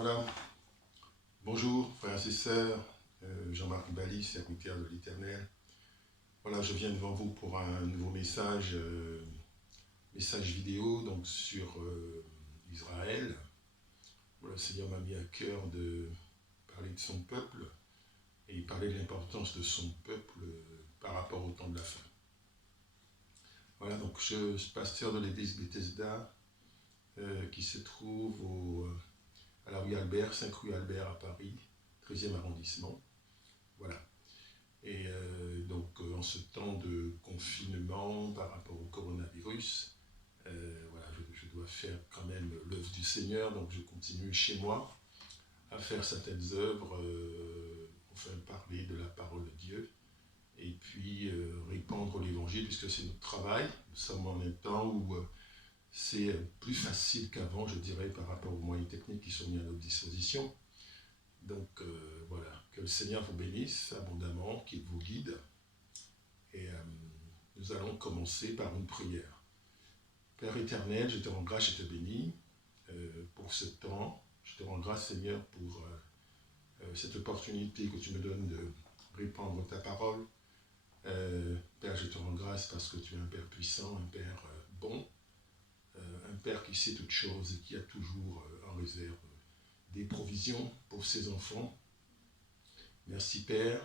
Voilà, bonjour frères et sœurs, Jean-Marc Bali, serviteur de l'Éternel. Voilà, je viens devant vous pour un nouveau message, message vidéo donc sur Israël. Voilà, le Seigneur m'a mis à cœur de parler de son peuple et parler de l'importance de son peuple par rapport au temps de la fin. Voilà, donc je suis pasteur de l'église Bethesda qui se trouve à la rue Albert, 5 rue Albert à Paris, 13e arrondissement. Voilà. Et en ce temps de confinement par rapport au coronavirus, voilà, je dois faire quand même l'œuvre du Seigneur, donc je continue chez moi à faire certaines œuvres, enfin parler de la parole de Dieu, et puis répandre l'évangile, puisque c'est notre travail. Nous sommes en un temps où c'est plus facile qu'avant, je dirais, par rapport aux moyens techniques qui sont mis à notre disposition. Donc voilà, que le Seigneur vous bénisse abondamment, qu'il vous guide. Et nous allons commencer par une prière. Père éternel, je te rends grâce, je te bénis pour ce temps. Je te rends grâce, Seigneur, pour cette opportunité que tu me donnes de répandre ta parole. Père, je te rends grâce parce que tu es un Père puissant, un Père bon, un Père qui sait toutes choses et qui a toujours en réserve des provisions pour ses enfants. Merci, Père.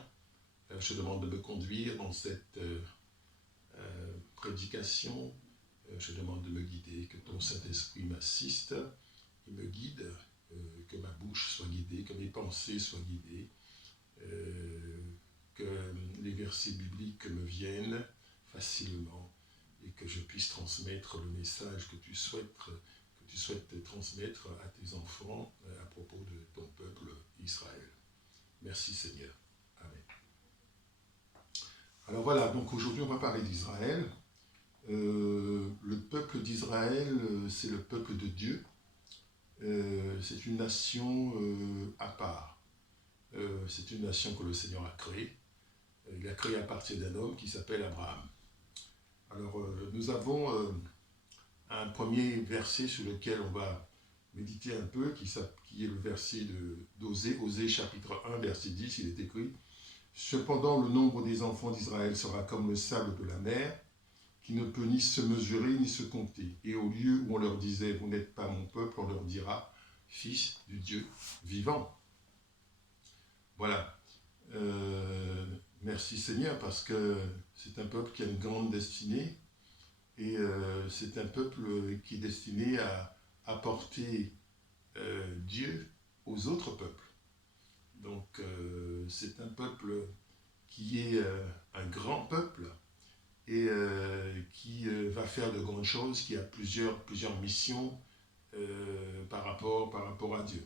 Je te demande de me conduire dans cette prédication. Je demande de me guider, que ton Saint-Esprit m'assiste et me guide, que ma bouche soit guidée, que mes pensées soient guidées, que les versets bibliques me viennent facilement et que je puisse transmettre le message que tu souhaites transmettre à tes enfants à propos de ton peuple Israël. Merci Seigneur. Amen. Alors voilà, donc aujourd'hui on va parler d'Israël. Le peuple d'Israël, c'est le peuple de Dieu. C'est une nation à part. C'est une nation que le Seigneur a créée. Il l'a créée à partir d'un homme qui s'appelle Abraham. Alors nous avons un premier verset sur lequel on va méditer un peu, qui est le verset d'Osée, Osée chapitre 1, verset 10, il est écrit « Cependant le nombre des enfants d'Israël sera comme le sable de la mer, qui ne peut ni se mesurer ni se compter. Et au lieu où on leur disait, vous n'êtes pas mon peuple, on leur dira, fils du Dieu vivant. » Voilà. Merci Seigneur, parce que c'est un peuple qui a une grande destinée, et c'est un peuple qui est destiné à apporter Dieu aux autres peuples. Donc c'est un peuple qui est un grand peuple, et qui va faire de grandes choses, qui a plusieurs missions par rapport à Dieu.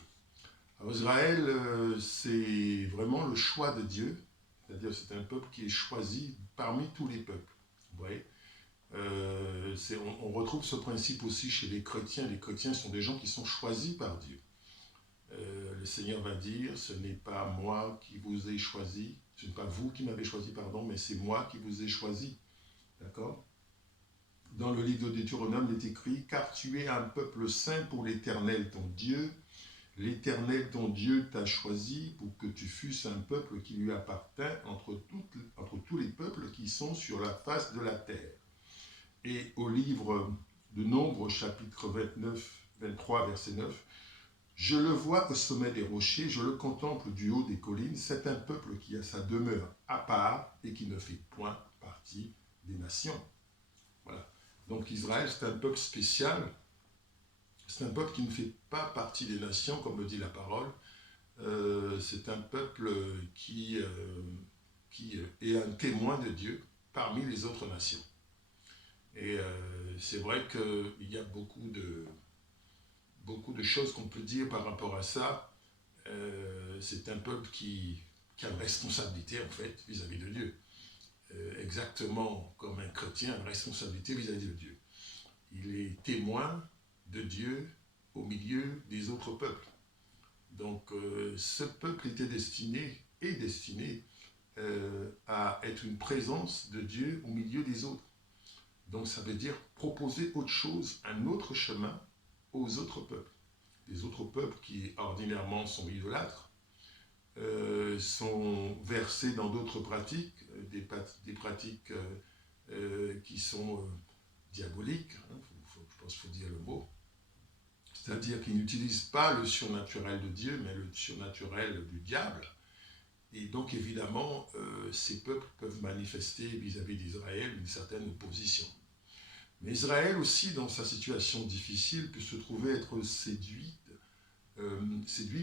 Alors Israël, c'est vraiment le choix de Dieu, c'est-à-dire c'est un peuple qui est choisi parmi tous les peuples. Vous voyez, on retrouve ce principe aussi chez les chrétiens. Les chrétiens sont des gens qui sont choisis par Dieu. Le Seigneur va dire, ce n'est pas moi qui vous ai choisi, ce n'est pas vous qui m'avez choisi, pardon, mais c'est moi qui vous ai choisi. D'accord? Dans le livre de Deutéronome, il est écrit « Car tu es un peuple saint pour l'Éternel ton Dieu. L'Éternel ton Dieu t'a choisi pour que tu fusses un peuple qui lui appartint entre tous les peuples qui sont sur la face de la terre. » Et au livre de Nombre, chapitre 23, verset 9, « Je le vois au sommet des rochers, je le contemple du haut des collines. C'est un peuple qui a sa demeure à part et qui ne fait point partie des nations. » Voilà. Donc Israël, c'est un peuple spécial. C'est un peuple qui ne fait pas partie des nations, comme le dit la parole. C'est un peuple qui est un témoin de Dieu parmi les autres nations. Et c'est vrai qu'il y a beaucoup de choses qu'on peut dire par rapport à ça. C'est un peuple qui a une responsabilité, en fait, vis-à-vis de Dieu. Exactement comme un chrétien a une responsabilité vis-à-vis de Dieu. Il est témoin de Dieu au milieu des autres peuples. Donc ce peuple est destiné à être une présence de Dieu au milieu des autres. Donc ça veut dire proposer autre chose, un autre chemin aux autres peuples. des autres peuples qui ordinairement sont idolâtres, sont versés dans d'autres pratiques, des pratiques qui sont diaboliques, hein, je pense qu'il faut dire le mot, c'est-à-dire qu'ils n'utilisent pas le surnaturel de Dieu, mais le surnaturel du diable. Et donc évidemment, ces peuples peuvent manifester vis-à-vis d'Israël une certaine opposition. Mais Israël aussi, dans sa situation difficile, peut se trouver être séduit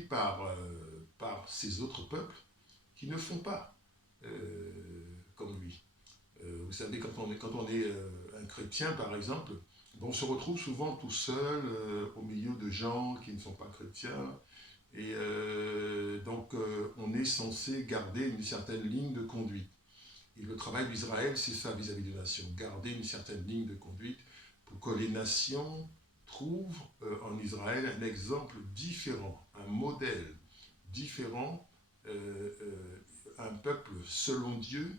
par ces autres peuples qui ne font pas comme lui. Vous savez, quand on est un chrétien, par exemple, on se retrouve souvent tout seul au milieu de gens qui ne sont pas chrétiens. Et donc, on est censé garder une certaine ligne de conduite. Et le travail d'Israël, c'est ça vis-à-vis des nations, garder une certaine ligne de conduite pour que les nations trouvent en Israël un exemple différent, un modèle différent, un peuple selon Dieu,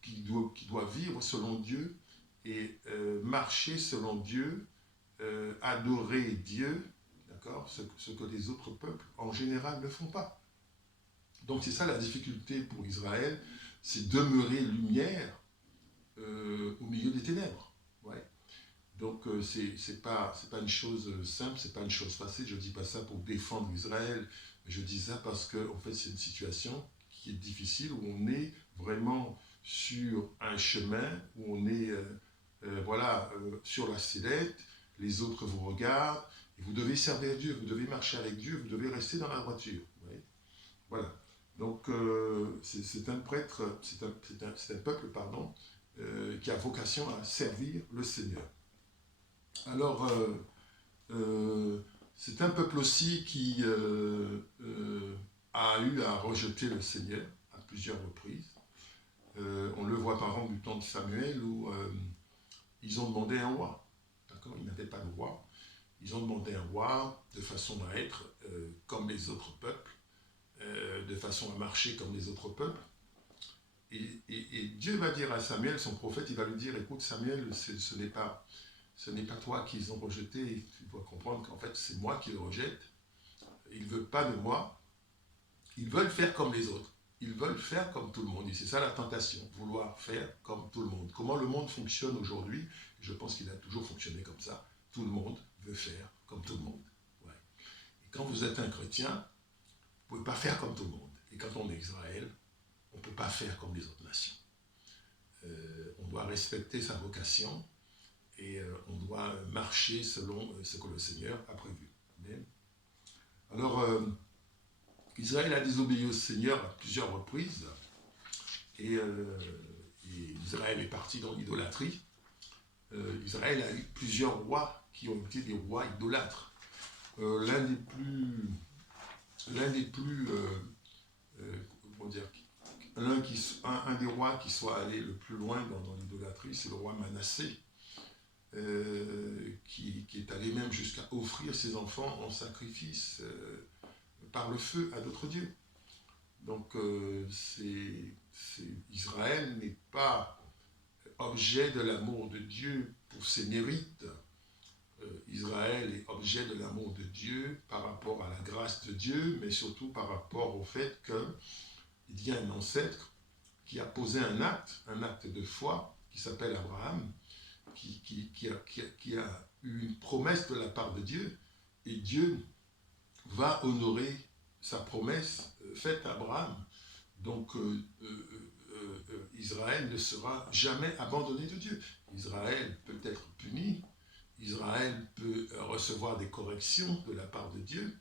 qui doit vivre selon Dieu et marcher selon Dieu, adorer Dieu, d'accord, ce que les autres peuples en général ne font pas. Donc c'est ça la difficulté pour Israël, c'est demeurer lumière au milieu des ténèbres. Ouais. Donc c'est pas une chose simple, c'est pas une chose facile. Je dis pas ça pour défendre Israël, je dis ça parce que en fait c'est une situation qui est difficile où on est vraiment sur un chemin où on est sur la sellette, les autres vous regardent et vous devez servir Dieu, vous devez marcher avec Dieu, vous devez rester dans la droiture. Ouais. Voilà. Donc c'est un prêtre, c'est un peuple, pardon, qui a vocation à servir le Seigneur. Alors, c'est un peuple aussi qui a eu à rejeter le Seigneur à plusieurs reprises. On le voit par exemple du temps de Samuel où ils ont demandé un roi. D'accord ? Ils n'avaient pas de roi. Ils ont demandé un roi de façon à être comme les autres peuples, de façon à marcher comme les autres peuples. Et Dieu va dire à Samuel, son prophète, il va lui dire, écoute Samuel, ce n'est pas toi qu'ils ont rejeté, tu dois comprendre qu'en fait c'est moi qui le rejette. Ils ne veulent pas de moi, ils veulent faire comme les autres. Ils veulent faire comme tout le monde. Et c'est ça la tentation, vouloir faire comme tout le monde. Comment le monde fonctionne aujourd'hui? Je pense qu'il a toujours fonctionné comme ça. Tout le monde veut faire comme tout le monde. Ouais. Et quand vous êtes un chrétien, vous ne pouvez pas faire comme tout le monde. Et quand on est Israël, on ne peut pas faire comme les autres nations. On doit respecter sa vocation et on doit marcher selon ce que le Seigneur a prévu. Amen. Alors, Israël a désobéi au Seigneur à plusieurs reprises et Israël est parti dans l'idolâtrie. Israël a eu plusieurs rois qui ont été des rois idolâtres. L'un des rois qui soit allé le plus loin dans l'idolâtrie, c'est le roi Manassé, qui est allé même jusqu'à offrir ses enfants en sacrifice par le feu à d'autres dieux. Donc Israël n'est pas objet de l'amour de Dieu pour ses mérites. Israël est objet de l'amour de Dieu par rapport à la grâce de Dieu, mais surtout par rapport au fait qu'il y a un ancêtre qui a posé un acte de foi, qui s'appelle Abraham, qui a eu une promesse de la part de Dieu, et Dieu va honorer sa promesse faite à Abraham. Donc Israël ne sera jamais abandonné de Dieu. Israël peut être puni, Israël peut recevoir des corrections de la part de Dieu,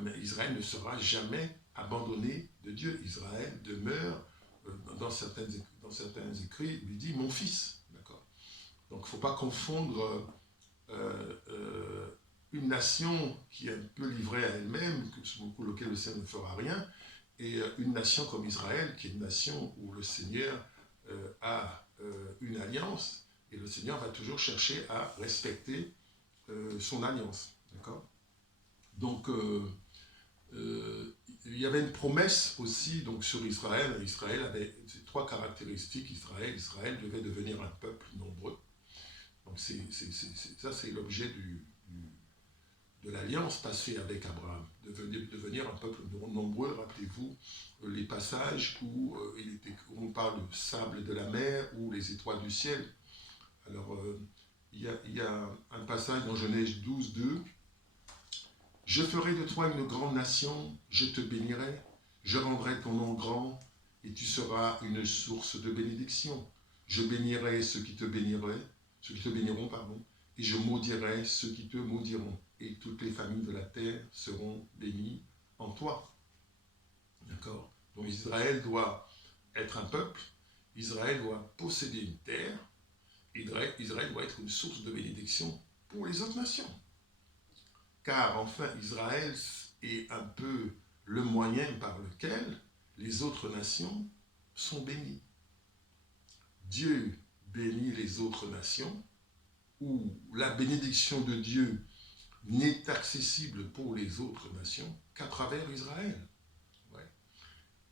mais Israël ne sera jamais abandonné de Dieu. Israël demeure, dans certains écrits, lui dit « mon fils ». Donc il ne faut pas confondre une nation qui est un peu livrée à elle-même, pour laquelle le Seigneur ne fera rien, et une nation comme Israël, qui est une nation où le Seigneur a une alliance, et le Seigneur va toujours chercher à respecter son alliance. D'accord ? Donc, il y avait une promesse aussi donc, sur Israël. Israël avait ces trois caractéristiques. Israël devait devenir un peuple nombreux. Donc ça, c'est l'objet de l'alliance passée avec Abraham, de devenir un peuple nombreux. Rappelez-vous les passages où on parle du sable de la mer ou les étoiles du ciel. Alors, il y a un passage dans Genèse 12, 2. Je ferai de toi une grande nation, je te bénirai, je rendrai ton nom grand, et tu seras une source de bénédiction. Je bénirai ceux qui te béniront, pardon, et je maudirai ceux qui te maudiront, et toutes les familles de la terre seront bénies en toi. D'accord? Donc Israël doit être un peuple, Israël doit posséder une terre, Israël doit être une source de bénédiction pour les autres nations. Car enfin, Israël est un peu le moyen par lequel les autres nations sont bénies. Dieu bénit les autres nations, où la bénédiction de Dieu n'est accessible pour les autres nations qu'à travers Israël. Ouais.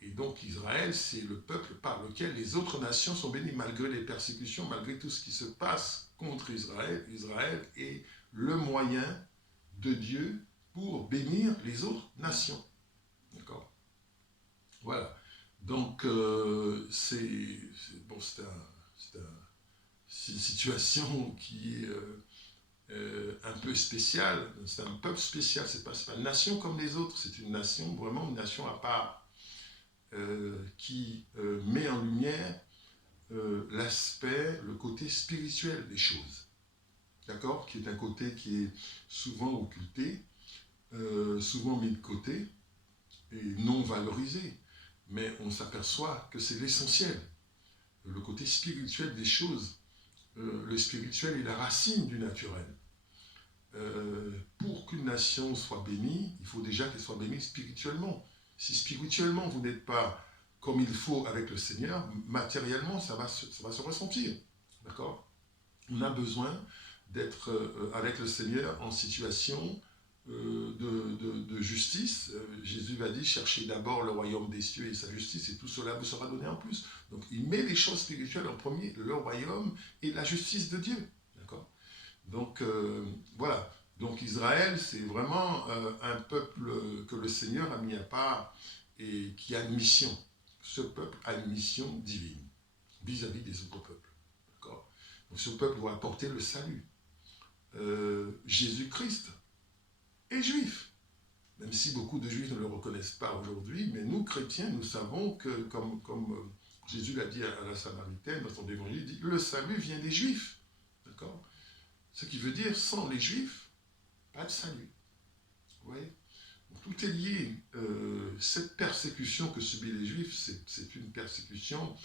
Et donc Israël, c'est le peuple par lequel les autres nations sont bénies, malgré les persécutions, malgré tout ce qui se passe contre Israël. Israël est le moyen de Dieu pour bénir les autres nations. D'accord? Voilà. Donc, c'est une situation qui est un peu spéciale. C'est un peuple spécial. C'est pas une nation comme les autres. C'est une nation, vraiment une nation à part, qui met en lumière l'aspect, le côté spirituel des choses. D'accord? Qui est un côté qui est souvent occulté, souvent mis de côté et non valorisé. Mais on s'aperçoit que c'est l'essentiel. Le côté spirituel des choses. Le spirituel est la racine du naturel. Pour qu'une nation soit bénie, il faut déjà qu'elle soit bénie spirituellement. Si spirituellement vous n'êtes pas comme il faut avec le Seigneur, matériellement ça va se ressentir. D'accord? On a besoin d'être avec le Seigneur en situation de justice. Jésus va dire, cherchez d'abord le royaume des cieux et sa justice, et tout cela vous sera donné en plus. Donc il met les choses spirituelles en premier, le royaume et la justice de Dieu. D'accord? Donc voilà. Donc Israël, c'est vraiment un peuple que le Seigneur a mis à part et qui a une mission. Ce peuple a une mission divine vis-à-vis des autres peuples. D'accord? Donc ce peuple doit apporter le salut. Jésus-Christ est juif, même si beaucoup de juifs ne le reconnaissent pas aujourd'hui, mais nous, chrétiens, nous savons que, comme Jésus l'a dit à la Samaritaine dans son évangile, il dit, le salut vient des juifs. D'accord? Ce qui veut dire, sans les juifs, pas de salut. Vous voyez? Donc, tout est lié. Cette persécution que subissent les juifs, c'est une persécution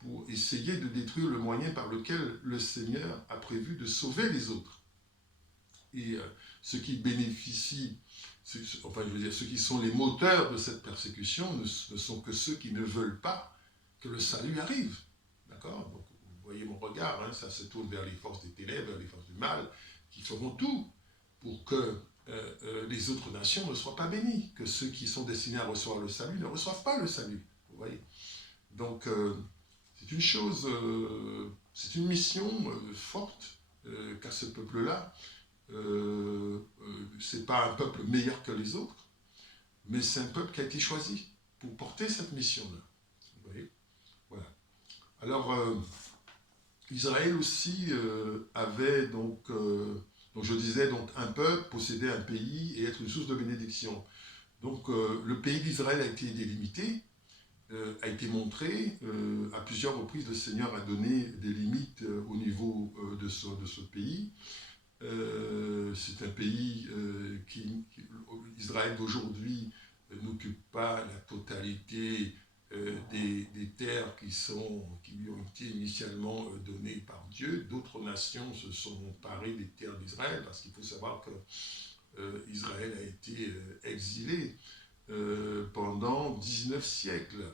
pour essayer de détruire le moyen par lequel le Seigneur a prévu de sauver les autres. Et ceux qui bénéficient, enfin je veux dire, ceux qui sont les moteurs de cette persécution ne sont que ceux qui ne veulent pas que le salut arrive. D'accord? Donc vous voyez mon regard, hein, ça se tourne vers les forces des ténèbres, vers les forces du mal, qui feront tout pour que les autres nations ne soient pas bénies, que ceux qui sont destinés à recevoir le salut ne reçoivent pas le salut. Vous voyez? Donc c'est une chose, c'est une mission forte qu'a ce peuple-là. C'est pas un peuple meilleur que les autres, mais c'est un peuple qui a été choisi pour porter cette mission-là. Vous voyez? Voilà. Alors, Israël aussi avait donc je disais, donc un peuple posséder un pays et être une source de bénédiction. Donc le pays d'Israël a été délimité, a été montré, à plusieurs reprises le Seigneur a donné des limites au niveau de ce pays. C'est un pays Israël d'aujourd'hui n'occupe pas la totalité des terres qui lui ont été initialement données par Dieu. D'autres nations se sont emparées des terres d'Israël, parce qu'il faut savoir que Israël a été exilé pendant 19 siècles,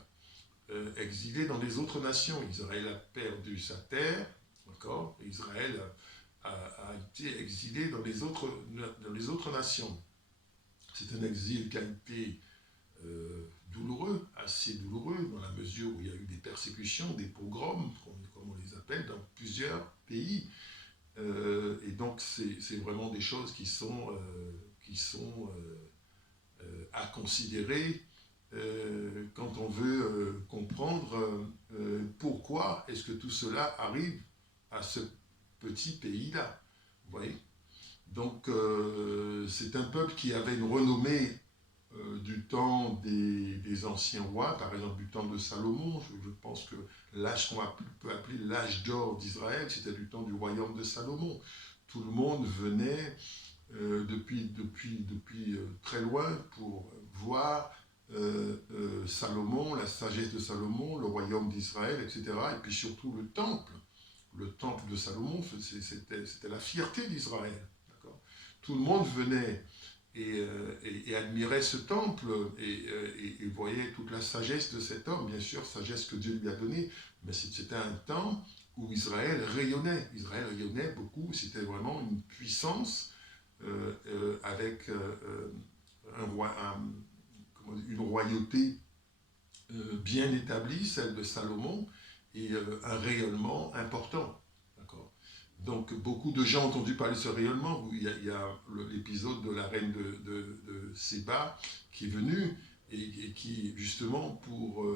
exilé dans les autres nations. Israël a perdu sa terre, d'accord? Israël a été exilé dans les autres nations. C'est un exil qui a été douloureux, assez douloureux, dans la mesure où il y a eu des persécutions, des pogroms, comme on les appelle, dans plusieurs pays. Et donc, c'est vraiment des choses qui sont qui sont à considérer quand on veut comprendre pourquoi est-ce que tout cela arrive à ce petit pays-là. Vous voyez? Donc, c'est un peuple qui avait une renommée du temps des anciens rois, par exemple du temps de Salomon. Je pense que l'âge qu'on peut appeler l'âge d'or d'Israël, c'était du temps du royaume de Salomon. Tout le monde venait depuis très loin pour voir Salomon, la sagesse de Salomon, le royaume d'Israël, etc. Et puis surtout le temple. Le temple de Salomon, c'était la fierté d'Israël. Tout le monde venait et admirait ce temple et voyait toute la sagesse de cet homme, bien sûr, sagesse que Dieu lui a donnée, mais c'était un temps où Israël rayonnait. Israël rayonnait beaucoup, c'était vraiment une puissance avec une royauté bien établie, celle de Salomon, et un rayonnement important. Donc, beaucoup de gens ont entendu parler de ce rayonnement. Il y a l'épisode de la reine de Séba qui est venue et qui, justement, pour,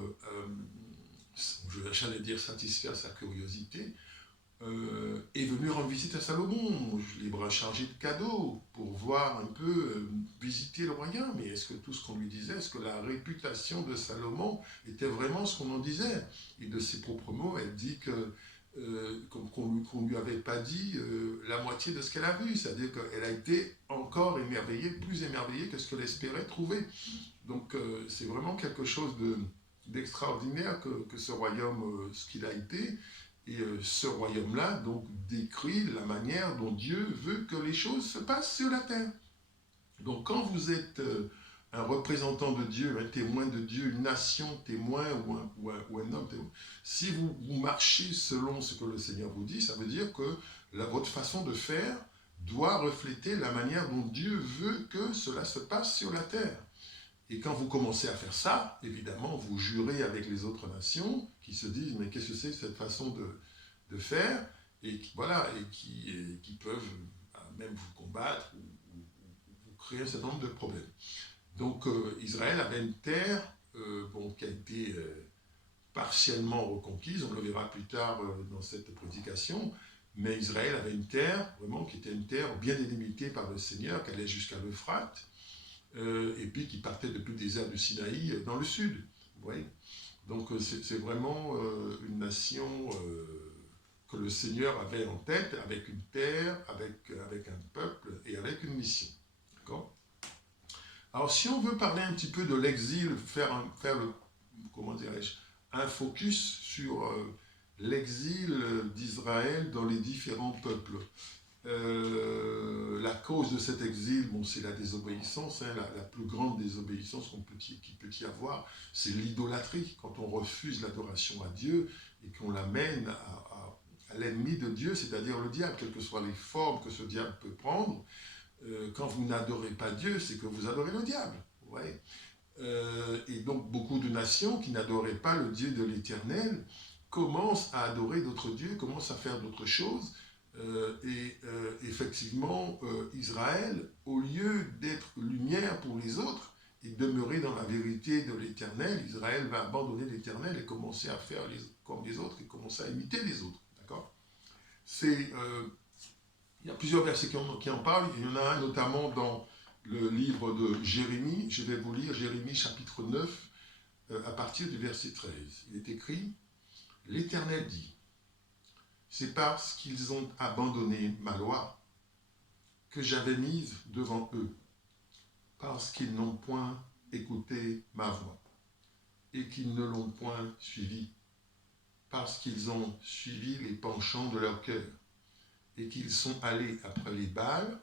j'allais dire, satisfaire sa curiosité, est venue rendre visite à Salomon, les bras chargés de cadeaux, pour voir un peu, visiter le royaume. Mais est-ce que tout ce qu'on lui disait, est-ce que la réputation de Salomon était vraiment ce qu'on en disait? Et de ses propres mots, elle dit que qu'on ne lui avait pas dit la moitié de ce qu'elle a vu, c'est-à-dire qu'elle a été encore émerveillée, plus émerveillée que ce qu'elle espérait trouver. Donc c'est vraiment quelque chose d'extraordinaire que ce royaume, ce qu'il a été, et ce royaume-là donc décrit la manière dont Dieu veut que les choses se passent sur la terre. Donc quand vous êtes un représentant de Dieu, un témoin de Dieu, une nation témoin ou un homme témoin, si vous marchez selon ce que le Seigneur vous dit, ça veut dire que votre façon de faire doit refléter la manière dont Dieu veut que cela se passe sur la terre. Et quand vous commencez à faire ça, évidemment, vous jurez avec les autres nations qui se disent « mais qu'est-ce que c'est cette façon de faire ?» et qui peuvent même vous combattre ou vous créer un certain nombre de problèmes. Donc Israël avait une terre qui a été partiellement reconquise, on le verra plus tard dans cette prédication, mais Israël avait une terre, vraiment, qui était une terre bien délimitée par le Seigneur, qui allait jusqu'à l'Euphrate, et puis qui partait depuis le désert du Sinaï dans le sud. Vous voyez ? Donc c'est vraiment une nation que le Seigneur avait en tête, avec une terre, avec un peuple et avec une mission. D'accord ? Alors, si on veut parler un petit peu de l'exil, faire comment dirais-je, un focus sur l'exil d'Israël dans les différents peuples. La cause de cet exil, c'est la désobéissance, la plus grande désobéissance qu'il peut y avoir, c'est l'idolâtrie, quand on refuse l'adoration à Dieu et qu'on l'amène à l'ennemi de Dieu, c'est-à-dire le diable, quelles que soient les formes que ce diable peut prendre. Quand vous n'adorez pas Dieu, c'est que vous adorez le diable. Ouais. Et donc, beaucoup de nations qui n'adoraient pas le Dieu de l'Éternel commencent à adorer d'autres dieux, commencent à faire d'autres choses. Effectivement, Israël, au lieu d'être lumière pour les autres et demeurer dans la vérité de l'Éternel, Israël va abandonner l'Éternel et commencer à faire comme les autres et commencer à imiter les autres. D'accord ? Il y a plusieurs versets qui en parlent. Il y en a un notamment dans le livre de Jérémie. Je vais vous lire Jérémie chapitre 9 à partir du verset 13. Il est écrit « L'Éternel dit, c'est parce qu'ils ont abandonné ma loi que j'avais mise devant eux, parce qu'ils n'ont point écouté ma voix et qu'ils ne l'ont point suivi, parce qu'ils ont suivi les penchants de leur cœur. Et qu'ils sont allés après les Baals,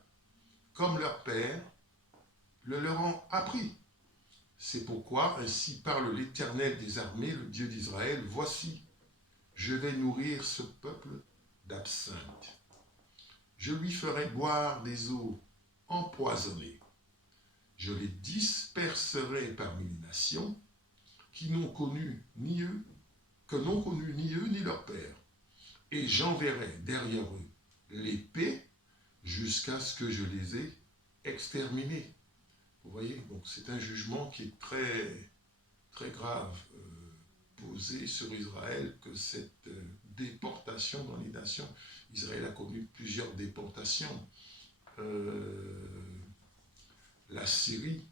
comme leur père le leur ont appris. C'est pourquoi, ainsi parle l'Éternel des armées, le Dieu d'Israël, voici, je vais nourrir ce peuple d'absinthe. Je lui ferai boire des eaux empoisonnées. Je les disperserai parmi les nations qui n'ont connu ni eux, que n'ont connu ni eux ni leur père. Et j'enverrai derrière eux l'épée jusqu'à ce que je les ai exterminés. Vous voyez, donc c'est un jugement qui est très, très grave posé sur Israël, que cette déportation dans les nations. Israël a connu plusieurs déportations. La Syrie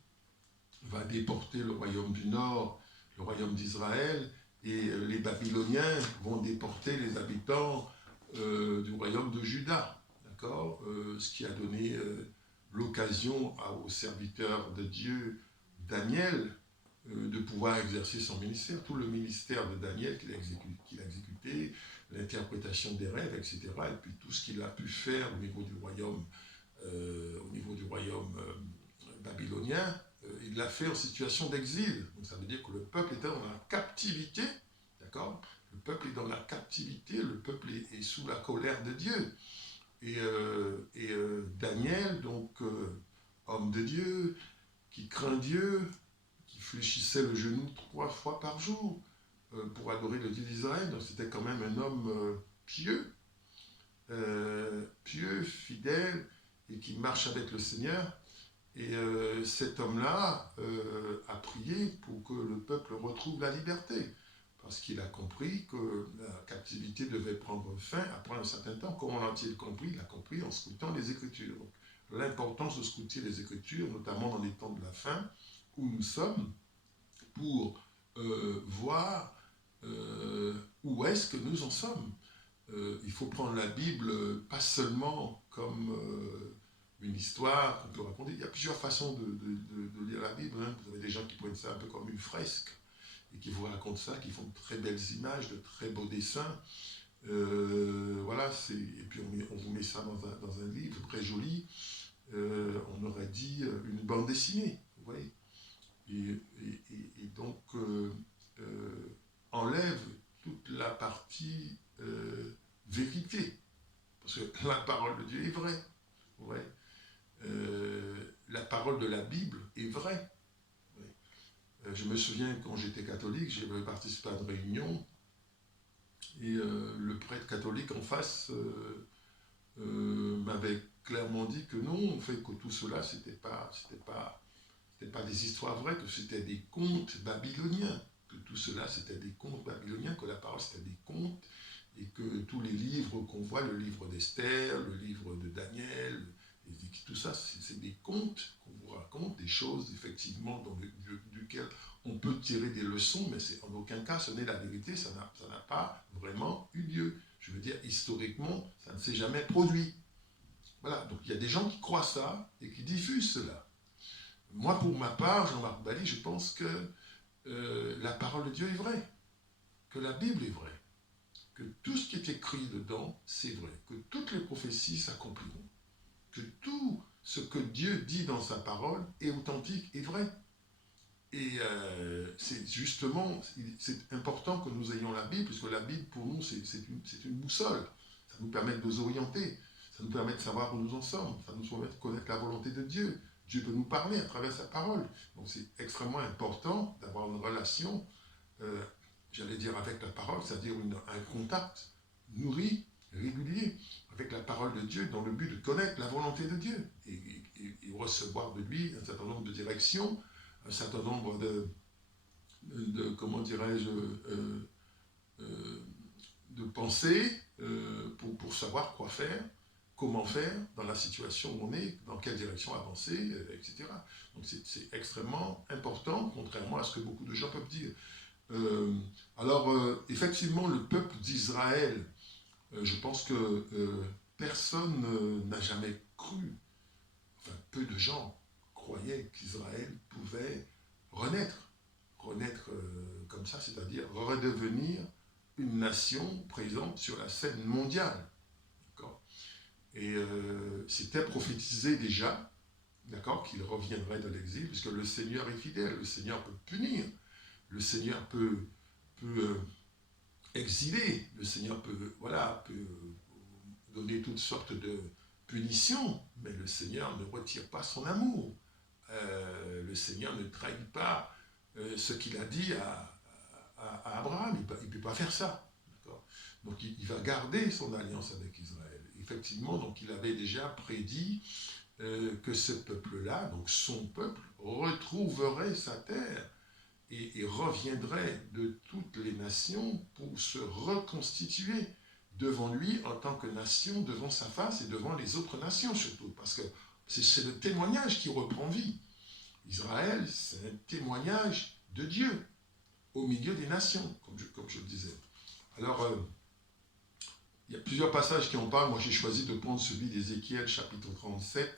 va déporter le royaume du Nord, le royaume d'Israël, et les Babyloniens vont déporter les habitants du royaume de Juda, d'accord, ce qui a donné l'occasion aux serviteurs de Dieu, Daniel, de pouvoir exercer son ministère, tout le ministère de Daniel qu'il a exécuté, l'interprétation des rêves, etc., et puis tout ce qu'il a pu faire au niveau du royaume, babylonien, il l'a fait en situation d'exil. Donc ça veut dire que le peuple était dans la captivité, d'accord? Le peuple est dans la captivité, le peuple est sous la colère de Dieu. Et Daniel, donc homme de Dieu, qui craint Dieu, qui fléchissait le genou 3 fois par jour pour adorer le Dieu d'Israël, donc c'était quand même un homme pieux, fidèle, et qui marche avec le Seigneur. Et cet homme-là a prié pour que le peuple retrouve la liberté, parce qu'il a compris que la captivité devait prendre fin après un certain temps. Comment l'a-t-il compris? Il a compris en scrutant les Écritures. L'importance de scruter les Écritures, notamment dans les temps de la fin, où nous sommes, pour voir où est-ce que nous en sommes. Il faut prendre la Bible pas seulement comme une histoire qu'on peut raconter. Il y a plusieurs façons de lire la Bible. Hein. Vous avez des gens qui prennent ça un peu comme une fresque et qui vous racontent ça, qui font de très belles images, de très beaux dessins. Voilà, et puis on vous met ça dans un livre très joli. On aurait dit une bande dessinée, vous voyez. Et donc, enlève toute la partie vérité. Parce que la parole de Dieu est vraie. Ouais. La parole de la Bible est vraie. Ouais. Je me souviens quand j'étais catholique, j'avais participé à une réunion et le prêtre catholique en face m'avait clairement dit que non, en fait, que tout cela, c'était pas des histoires vraies, que c'était des contes babyloniens, que tout cela, c'était des contes babyloniens, que la parole, c'était des contes, et que tous les livres qu'on voit, le livre d'Esther, le livre de Daniel, tout ça, c'est des contes qu'on vous raconte, des choses, effectivement, duquel on peut tirer des leçons, mais en aucun cas, ce n'est la vérité, ça n'a pas vraiment eu lieu. Je veux dire, historiquement, ça ne s'est jamais produit. Voilà, donc il y a des gens qui croient ça et qui diffusent cela. Moi, pour ma part, Jean-Marc Bally, je pense que la parole de Dieu est vraie, que la Bible est vraie, que tout ce qui est écrit dedans, c'est vrai, que toutes les prophéties s'accompliront, que tout ce que Dieu dit dans sa parole est authentique et vrai. Et c'est justement, c'est important que nous ayons la Bible, puisque la Bible, pour nous, c'est une boussole. Ça nous permet de nous orienter, ça nous permet de savoir où nous en sommes, ça nous permet de connaître la volonté de Dieu. Dieu peut nous parler à travers sa parole. Donc c'est extrêmement important d'avoir une relation, j'allais dire avec la parole, c'est-à-dire un contact nourri, régulier, avec la parole de Dieu, dans le but de connaître la volonté de Dieu et recevoir de lui un certain nombre de directions, un certain nombre de comment dirais-je, de pensées pour savoir quoi faire, comment faire dans la situation où on est, dans quelle direction avancer, etc. Donc c'est extrêmement important, contrairement à ce que beaucoup de gens peuvent dire. Effectivement, le peuple d'Israël, je pense que personne n'a jamais cru, enfin peu de gens croyaient qu'Israël pouvait renaître comme ça, c'est-à-dire redevenir une nation présente sur la scène mondiale. Et c'était prophétisé déjà, d'accord, qu'il reviendrait de l'exil, puisque le Seigneur est fidèle, le Seigneur peut punir, le Seigneur peut exiler, le Seigneur peut donner toutes sortes de punitions, mais le Seigneur ne retire pas son amour. Le Seigneur ne trahit pas ce qu'il a dit à Abraham, il ne peut pas faire ça. Donc il va garder son alliance avec Israël. Effectivement, donc il avait déjà prédit que ce peuple-là, donc son peuple, retrouverait sa terre et reviendrait de toutes les nations pour se reconstituer devant lui en tant que nation, devant sa face et devant les autres nations surtout, parce que c'est le témoignage qui reprend vie. Israël, c'est un témoignage de Dieu au milieu des nations, comme je le disais. Alors, il y a plusieurs passages qui en parlent. Moi, j'ai choisi de prendre celui d'Ézéchiel, chapitre 37,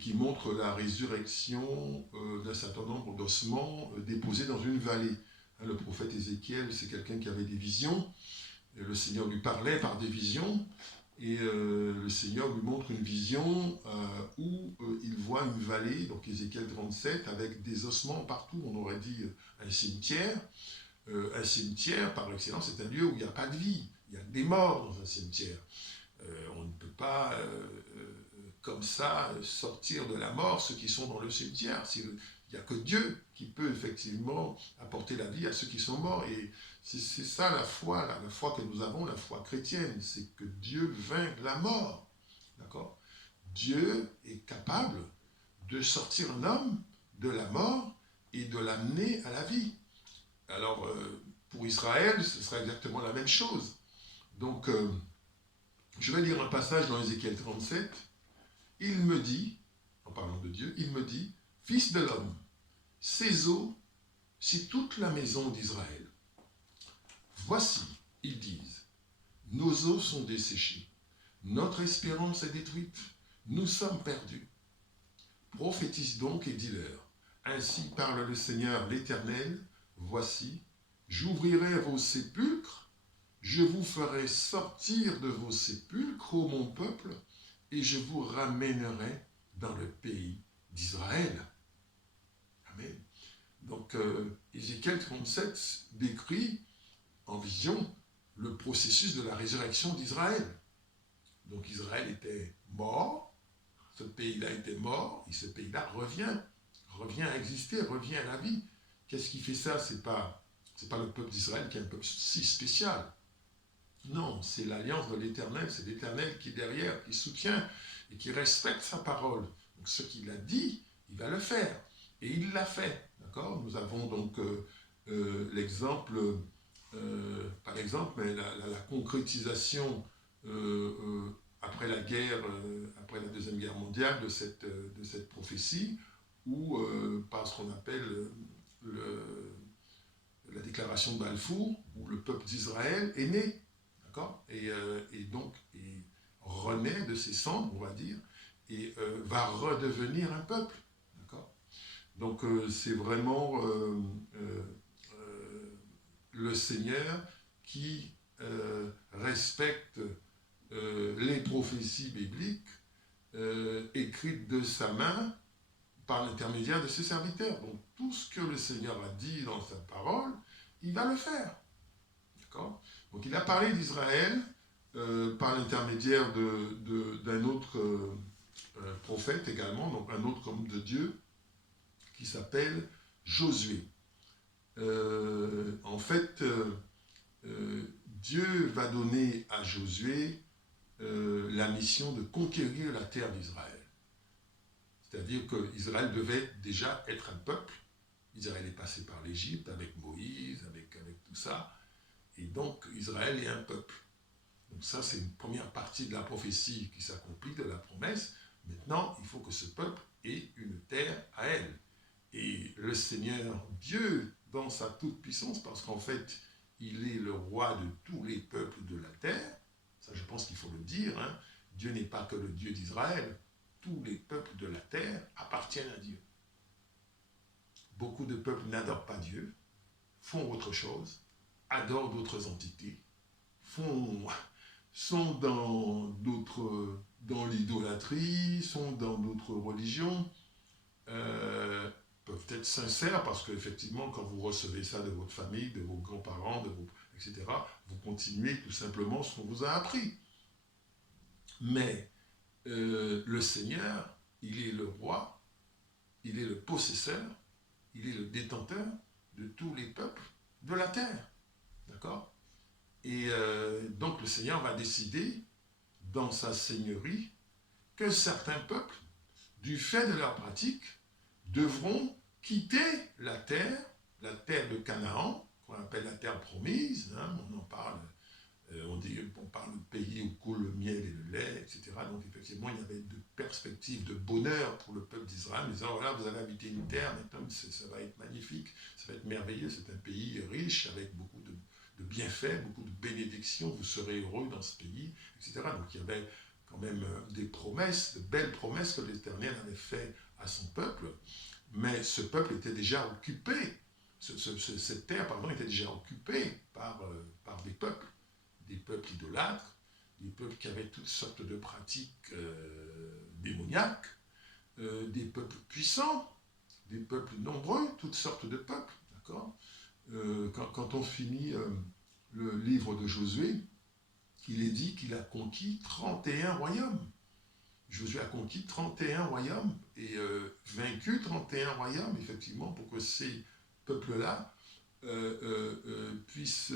qui montre la résurrection d'un certain nombre d'ossements déposés dans une vallée. Le prophète Ézéchiel, c'est quelqu'un qui avait des visions. Le Seigneur lui parlait par des visions. Et le Seigneur lui montre une vision où il voit une vallée, donc Ézéchiel 37, avec des ossements partout. On aurait dit un cimetière. Un cimetière, par excellence, c'est un lieu où il n'y a pas de vie. Il y a des morts dans un cimetière. On ne peut pas, comme ça, sortir de la mort ceux qui sont dans le cimetière. Il n'y a que Dieu qui peut effectivement apporter la vie à ceux qui sont morts. Et c'est ça la foi que nous avons, la foi chrétienne. C'est que Dieu vainc la mort. D'accord ? Dieu est capable de sortir un homme de la mort et de l'amener à la vie. Alors, pour Israël, ce sera exactement la même chose. Donc, je vais lire un passage dans Ézéchiel 37. Il me dit, en parlant de Dieu, il me dit, « Fils de l'homme, ces eaux, c'est toute la maison d'Israël. Voici, ils disent, nos eaux sont desséchées, notre espérance est détruite, nous sommes perdus. Prophétise donc et dis-leur, ainsi parle le Seigneur l'Éternel, voici, j'ouvrirai vos sépulcres, je vous ferai sortir de vos sépulcres, ô mon peuple, et je vous ramènerai dans le pays d'Israël. » Amen. Donc, Ézéchiel 37 décrit en vision le processus de la résurrection d'Israël. Donc, Israël était mort, ce pays-là était mort, et ce pays-là revient à exister, revient à la vie. Qu'est-ce qui fait ça? C'est pas le peuple d'Israël qui est un peuple si spécial. Non, c'est l'alliance de l'Éternel, c'est l'Éternel qui est derrière, qui soutient et qui respecte sa parole. Donc ce qu'il a dit, il va le faire. Et il l'a fait. D'accord? Nous avons donc l'exemple, par exemple, la concrétisation après la guerre, après la Deuxième Guerre mondiale de cette prophétie, où par ce qu'on appelle la déclaration de Balfour, où le peuple d'Israël est né. D'accord ? Et donc, il renaît de ses cendres, on va dire, et va redevenir un peuple. D'accord ? Donc, c'est vraiment le Seigneur qui respecte les prophéties bibliques écrites de sa main par l'intermédiaire de ses serviteurs. Donc, tout ce que le Seigneur a dit dans sa parole, il va le faire. D'accord ? Donc il a parlé d'Israël par l'intermédiaire d'un autre prophète également, donc un autre homme de Dieu, qui s'appelle Josué. En fait, Dieu va donner à Josué la mission de conquérir la terre d'Israël. C'est-à-dire qu'Israël devait déjà être un peuple. Israël est passé par l'Égypte avec Moïse, avec tout ça. Et donc, Israël est un peuple. Donc ça, c'est une première partie de la prophétie qui s'accomplit, de la promesse. Maintenant, il faut que ce peuple ait une terre à elle. Et le Seigneur, Dieu, dans sa toute-puissance, parce qu'en fait, il est le roi de tous les peuples de la terre, ça je pense qu'il faut le dire, hein. Dieu n'est pas que le Dieu d'Israël, tous les peuples de la terre appartiennent à Dieu. Beaucoup de peuples n'adorent pas Dieu, font autre chose, adorent d'autres entités, sont dans l'idolâtrie, sont dans d'autres religions, peuvent être sincères parce qu'effectivement, quand vous recevez ça de votre famille, de vos grands-parents, etc., vous continuez tout simplement ce qu'on vous a appris. Mais le Seigneur, il est le roi, il est le possesseur, il est le détenteur de tous les peuples de la terre. D'accord ? Et donc le Seigneur va décider, dans sa seigneurie, que certains peuples du fait de leur pratique, devront quitter la terre de Canaan, qu'on appelle la terre promise, hein, on en parle, on parle de pays où coule le miel et le lait, etc. Donc effectivement, il y avait de perspectives de bonheur pour le peuple d'Israël, en disant, voilà, vous allez habiter une terre, maintenant ça va être magnifique, ça va être merveilleux, c'est un pays riche, avec beaucoup de bienfaits, beaucoup de bénédictions, vous serez heureux dans ce pays, etc. Donc il y avait quand même des promesses, de belles promesses que l'Éternel avait fait à son peuple, mais ce peuple était déjà occupé, cette terre, pardon, était déjà occupée par des peuples idolâtres, des peuples qui avaient toutes sortes de pratiques démoniaques, des peuples puissants, des peuples nombreux, toutes sortes de peuples, d'accord. Quand on finit le livre de Josué, il est dit qu'il a conquis 31 royaumes. Josué a conquis 31 royaumes et vaincu 31 royaumes, effectivement, pour que ces peuples-là puissent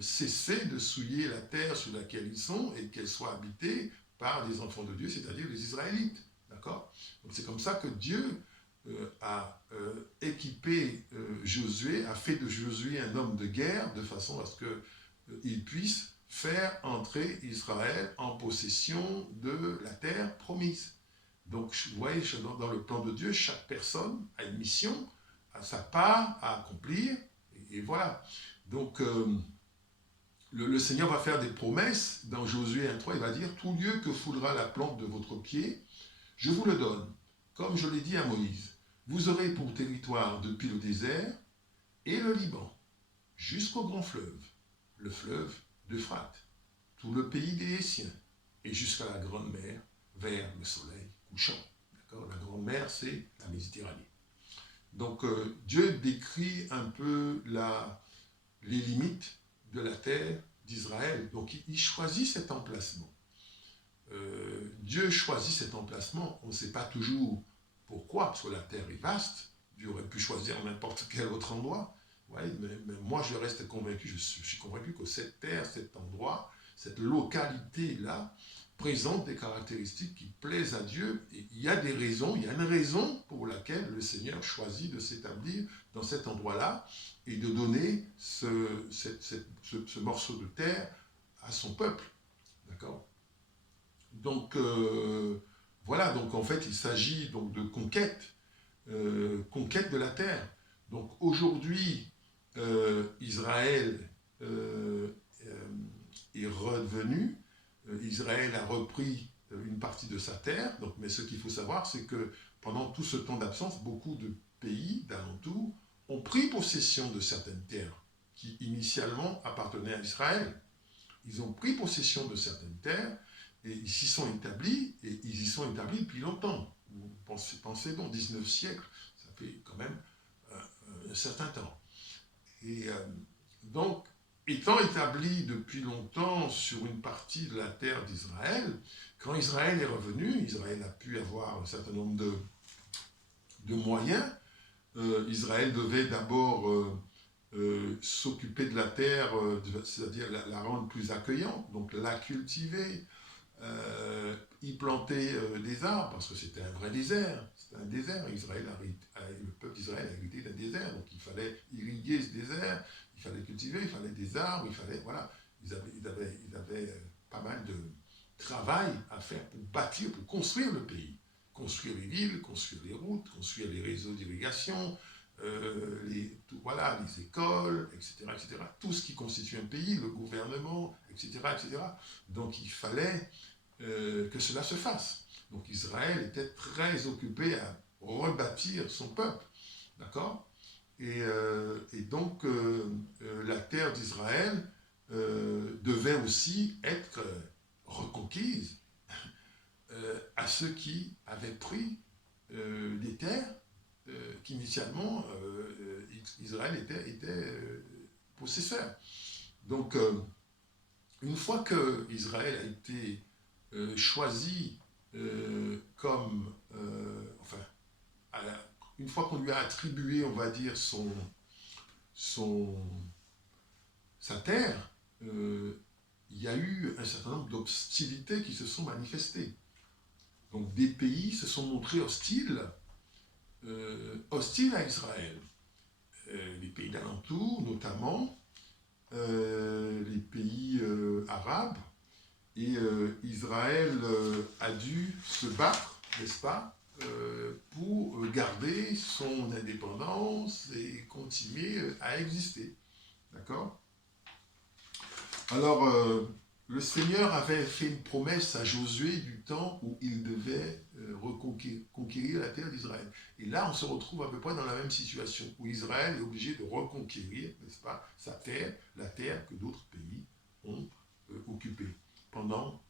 cesser de souiller la terre sur laquelle ils sont et qu'elle soit habitée par les enfants de Dieu, c'est-à-dire les Israélites. D'accord? Donc c'est comme ça que Dieu a équipé Josué, a fait de Josué un homme de guerre, de façon à ce qu'il puisse faire entrer Israël en possession de la terre promise. Donc, vous voyez, dans le plan de Dieu, chaque personne a une mission, a sa part à accomplir, et voilà. Donc, le Seigneur va faire des promesses. Dans Josué 1,3, il va dire « Tout lieu que foulera la plante de votre pied, je vous le donne, comme je l'ai dit à Moïse. Vous aurez pour territoire depuis le désert et le Liban, jusqu'au grand fleuve, le fleuve d'Euphrate, tout le pays des Hétiens, et jusqu'à la grande mer, vers le soleil couchant. » D'accord ? La grande mer, c'est la Méditerranée. Donc, Dieu décrit un peu les limites de la terre d'Israël. Donc, il choisit cet emplacement. Dieu choisit cet emplacement. On ne sait pas toujours pourquoi, parce que la terre est vaste. Dieu aurait pu choisir n'importe quel autre endroit. Ouais, mais moi, je reste convaincu, je suis convaincu que cette terre, cet endroit, cette localité-là, présente des caractéristiques qui plaisent à Dieu. Et il y a des raisons, il y a une raison pour laquelle le Seigneur choisit de s'établir dans cet endroit-là et de donner ce morceau de terre à son peuple. D'accord ? Donc, voilà, donc en fait, il s'agit donc de conquête de la terre. Donc aujourd'hui, Israël est revenu, Israël a repris une partie de sa terre, donc, mais ce qu'il faut savoir, c'est que pendant tout ce temps d'absence, beaucoup de pays d'alentour ont pris possession de certaines terres qui initialement appartenaient à Israël. Ils ont pris possession de certaines terres et ils s'y sont établis, et ils y sont établis depuis longtemps. Pensez donc, 19 siècles, ça fait quand même un certain temps. Et donc, étant établi depuis longtemps sur une partie de la terre d'Israël, quand Israël est revenu, Israël a pu avoir un certain nombre de moyens. Israël devait d'abord s'occuper de la terre, c'est-à-dire la rendre plus accueillante, donc la cultiver, y planter des arbres, parce que c'était un vrai désert, c'était un désert. Le peuple d'Israël a hérité d'un désert, donc il fallait irriguer ce désert, il fallait cultiver, il fallait des arbres, voilà, ils avaient pas mal de travail à faire pour bâtir, pour construire le pays, construire les villes, construire les routes, construire les réseaux d'irrigation, les écoles, etc., etc., tout ce qui constitue un pays, le gouvernement, etc., etc. Donc il fallait que cela se fasse. Donc Israël était très occupé à rebâtir son peuple, d'accord ? Et donc la terre d'Israël devait aussi être reconquise à ceux qui avaient pris des terres qu'initialement Israël était possesseur. Donc une fois que Israël a été choisi comme, une fois qu'on lui a attribué, on va dire, sa terre, il y a eu un certain nombre d'hostilités qui se sont manifestées. Donc des pays se sont montrés hostiles à Israël. Les pays d'alentour, notamment les pays arabes, et Israël a dû se battre, n'est-ce pas, pour garder son indépendance et continuer à exister. D'accord? Alors, le Seigneur avait fait une promesse à Josué du temps où il devait conquérir la terre d'Israël. Et là, on se retrouve à peu près dans la même situation, où Israël est obligé de reconquérir, n'est-ce pas, sa terre, la terre que d'autres pays ont occupée pendant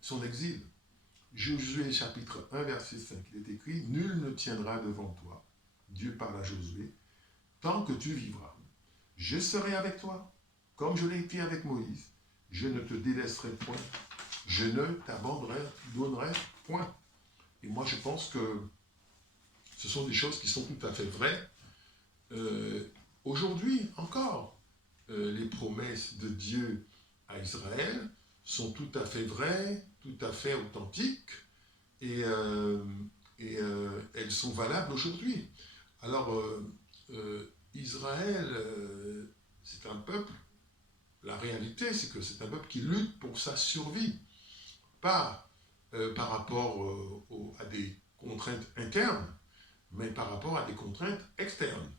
son exil. Josué chapitre 1, verset 5, il est écrit « Nul ne tiendra devant toi, Dieu parle à Josué, tant que tu vivras. Je serai avec toi, comme je l'ai été avec Moïse. Je ne te délaisserai point, je ne t'abandonnerai point. » Et moi, je pense que ce sont des choses qui sont tout à fait vraies. Aujourd'hui encore, les promesses de Dieu à Israël sont tout à fait vraies, tout à fait authentiques, et elles sont valables aujourd'hui. Alors, Israël, c'est un peuple, la réalité, c'est que c'est un peuple qui lutte pour sa survie, pas par rapport à des contraintes internes, mais par rapport à des contraintes externes.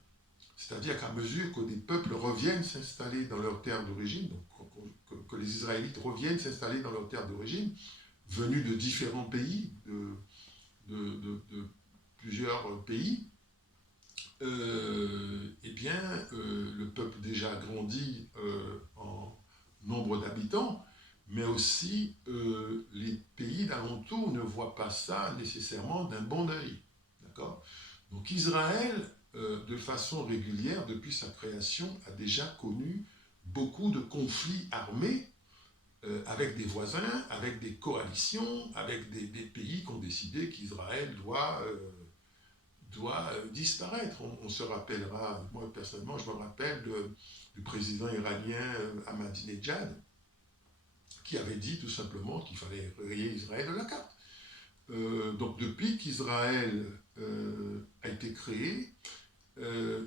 C'est-à-dire qu'à mesure que des peuples reviennent s'installer dans leur terre d'origine, donc que les Israélites reviennent s'installer dans leur terre d'origine, venus de différents pays, de plusieurs pays, eh bien, le peuple déjà grandit en nombre d'habitants, mais aussi les pays d'alentour ne voient pas ça nécessairement d'un bon œil. D'accord ? Donc Israël, de façon régulière, depuis sa création, a déjà connu beaucoup de conflits armés avec des voisins, avec des coalitions, avec des pays qui ont décidé qu'Israël doit disparaître. On se rappellera, moi personnellement, je me rappelle du président iranien Ahmadinejad, qui avait dit tout simplement qu'il fallait rayer Israël de la carte. Donc depuis qu'Israël a été créé,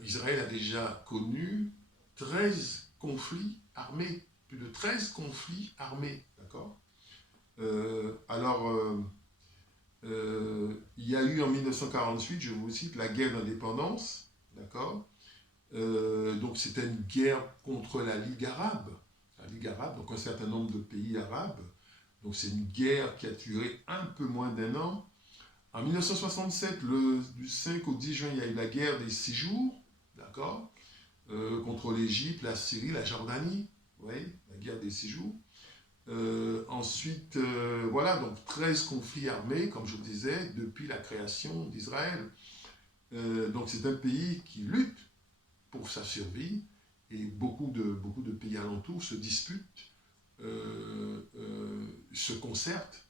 Israël a déjà connu 13 conflits armés, plus de 13 conflits armés, d'accord ? Il y a eu en 1948, je vous cite, la guerre d'indépendance, d'accord ? Donc c'était une guerre contre la Ligue arabe, donc un certain nombre de pays arabes. Donc c'est une guerre qui a duré un peu moins d'un an. En 1967, du 5 au 10 juin, il y a eu la guerre des 6 jours, d'accord, contre l'Égypte, la Syrie, la Jordanie, oui, la guerre des 6 jours. Ensuite, voilà, donc 13 conflits armés, comme je vous disais, depuis la création d'Israël. Donc c'est un pays qui lutte pour sa survie, et beaucoup de pays alentours se disputent, se concertent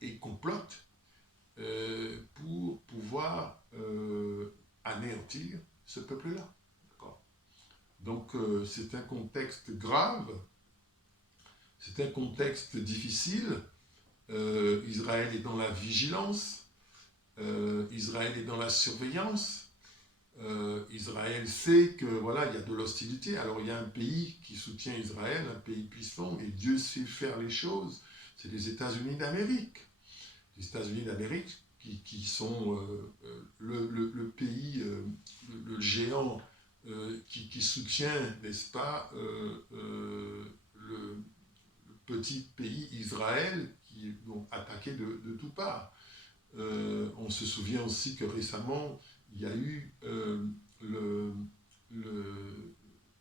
et complotent pour pouvoir anéantir ce peuple-là. D'accord ? Donc c'est un contexte grave, c'est un contexte difficile. Israël est dans la vigilance, Israël est dans la surveillance. Israël sait que voilà, il y a de l'hostilité. Alors il y a un pays qui soutient Israël, un pays puissant, et Dieu sait faire les choses. C'est les États-Unis d'Amérique. Les États-Unis d'Amérique qui sont le pays, le géant qui soutient, n'est-ce pas, le petit pays Israël qui ont attaqué de toutes parts. On se souvient aussi que récemment, il y a eu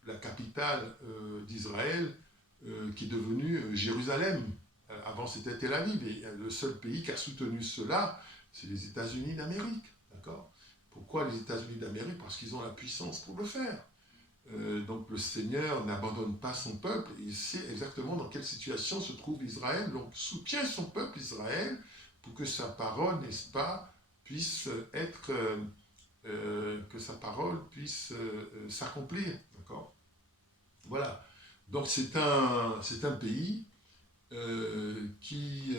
la capitale d'Israël qui est devenue Jérusalem. Avant, c'était Tel Aviv. Et le seul pays qui a soutenu cela, c'est les États-Unis d'Amérique. D'accord ? Pourquoi les États-Unis d'Amérique ? Parce qu'ils ont la puissance pour le faire. Donc le Seigneur n'abandonne pas son peuple. Il sait exactement dans quelle situation se trouve Israël. Donc soutient son peuple Israël pour que sa parole, n'est-ce pas, puisse être... que sa parole puisse s'accomplir. D'accord ? Voilà. Donc c'est un pays qui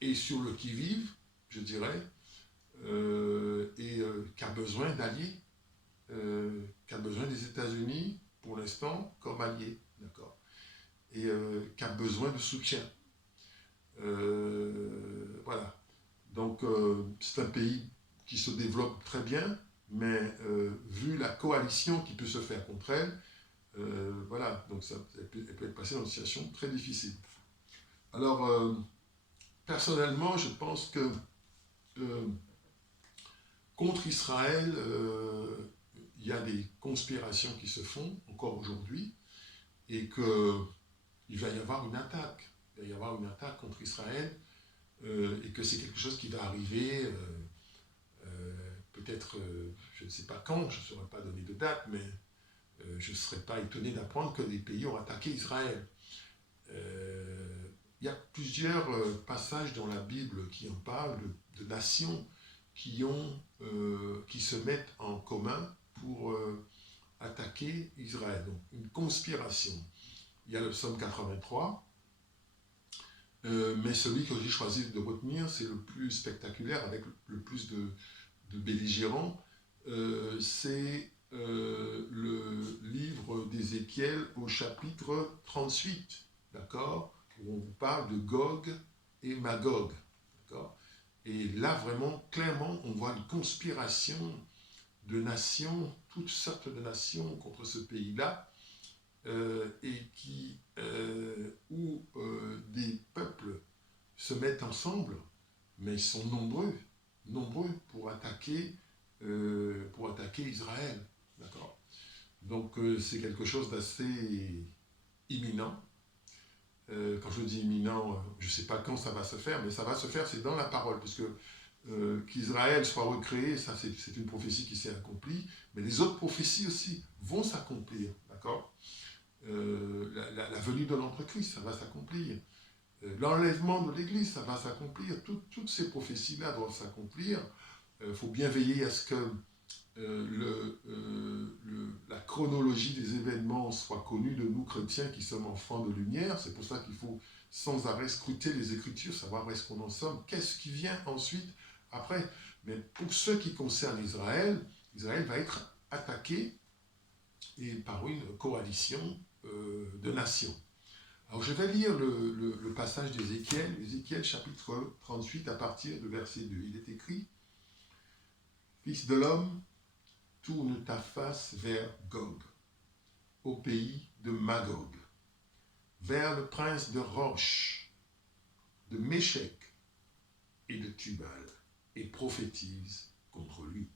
est sur le qui-vive, je dirais, et qui a besoin d'alliés, qui a besoin des États-Unis, pour l'instant, comme alliés, d'accord, et qui a besoin de soutien. Voilà. Donc, c'est un pays qui se développe très bien, mais vu la coalition qui peut se faire contre elle, voilà, donc elle peut être passée dans une situation très difficile. Alors, personnellement, je pense que contre Israël, il y a des conspirations qui se font encore aujourd'hui, et qu'il va y avoir une attaque. Il va y avoir une attaque contre Israël, et que c'est quelque chose qui va arriver, peut-être, je ne sais pas quand, je ne saurais pas donner de date, mais je ne serais pas étonné d'apprendre que des pays ont attaqué Israël. Il y a plusieurs passages dans la Bible qui en parlent de nations qui se mettent en commun pour attaquer Israël. Donc, une conspiration. Il y a le psaume 83, mais celui que j'ai choisi de retenir, c'est le plus spectaculaire, avec le plus de belligérants. C'est le livre d'Ézéchiel au chapitre 38, d'accord, où on vous parle de Gog et Magog, d'accord. Et là, vraiment, clairement, on voit une conspiration de nations, toutes sortes de nations contre ce pays-là, où des peuples se mettent ensemble, mais ils sont nombreux pour attaquer Israël, d'accord. Donc c'est quelque chose d'assez imminent. Quand je dis imminent, je ne sais pas quand ça va se faire, mais ça va se faire, c'est dans la parole, puisque qu'Israël soit recréé, ça c'est une prophétie qui s'est accomplie, mais les autres prophéties aussi vont s'accomplir, d'accord. La venue de l'Antéchrist, ça va s'accomplir. L'enlèvement de l'Église, ça va s'accomplir. Toutes ces prophéties-là doivent s'accomplir. Il faut bien veiller à ce que la chronologie des événements soit connue de nous chrétiens qui sommes enfants de lumière. C'est pour ça qu'il faut sans arrêt scruter les Écritures, savoir où est-ce qu'on en sommes, qu'est-ce qui vient ensuite, après. Mais pour ce qui concerne Israël, Israël va être attaqué et par une coalition de nations. Alors je vais lire le passage d'Ézéchiel, Ézéchiel chapitre 38 à partir de verset 2. Il est écrit: Fils de l'homme, tourne ta face vers Gog, au pays de Magog, vers le prince de Roche, de Méchec et de Tubal, et prophétise contre lui.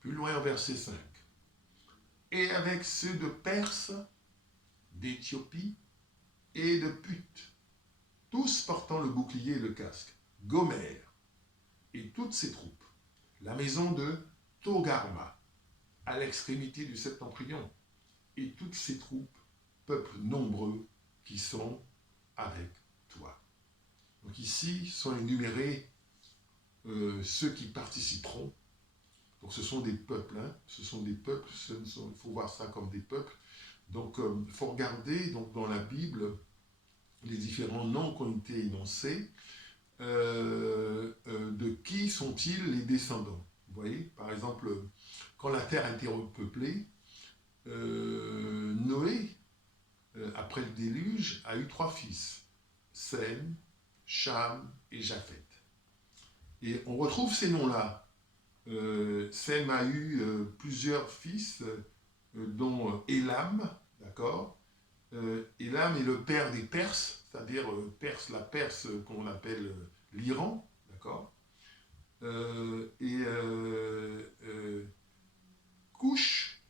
Plus loin au verset 5. Et avec ceux de Perse, d'Éthiopie et de Put, tous portant le bouclier et le casque, Gomer et toutes ses troupes, la maison de Togarma, à l'extrémité du septentrion, et toutes ses troupes, peuples nombreux qui sont avec toi. Donc ici sont énumérés ceux qui participeront. Donc ce sont des peuples, hein, ce sont des peuples, il faut voir ça comme des peuples. Donc il faut regarder donc, dans la Bible les différents noms qui ont été énoncés. De qui sont-ils les descendants? Vous voyez, par exemple, quand la terre a été repeuplée, Noé, après le déluge, a eu 3 fils, Sem, Cham et Japheth. Et on retrouve ces noms-là. Sem a eu plusieurs fils, dont Élam, d'accord. Élam est le père des Perses, c'est-à-dire la Perse qu'on appelle l'Iran, d'accord. Couche,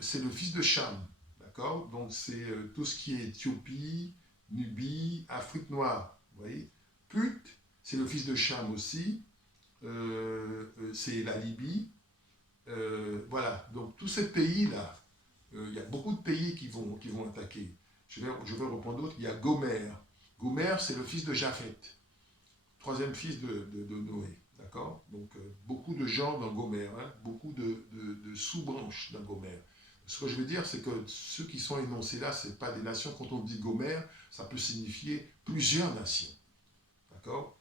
c'est le fils de Cham, d'accord. Donc c'est tout ce qui est Éthiopie, Nubie, Afrique noire, vous voyez. Put, c'est le fils de Cham aussi, c'est la Libye. Voilà, donc tous ces pays-là, il y a beaucoup de pays qui vont attaquer. Je vais reprendre d'autres. Il y a Gomer. Gomer, c'est le fils de Japheth, 3e fils de Noé. D'accord. Donc, beaucoup de gens dans Gomer, hein, beaucoup de sous-branches dans Gomer. Ce que je veux dire, c'est que ceux qui sont énoncés là, ce n'est pas des nations. Quand on dit Gomère, ça peut signifier plusieurs nations. D'accord?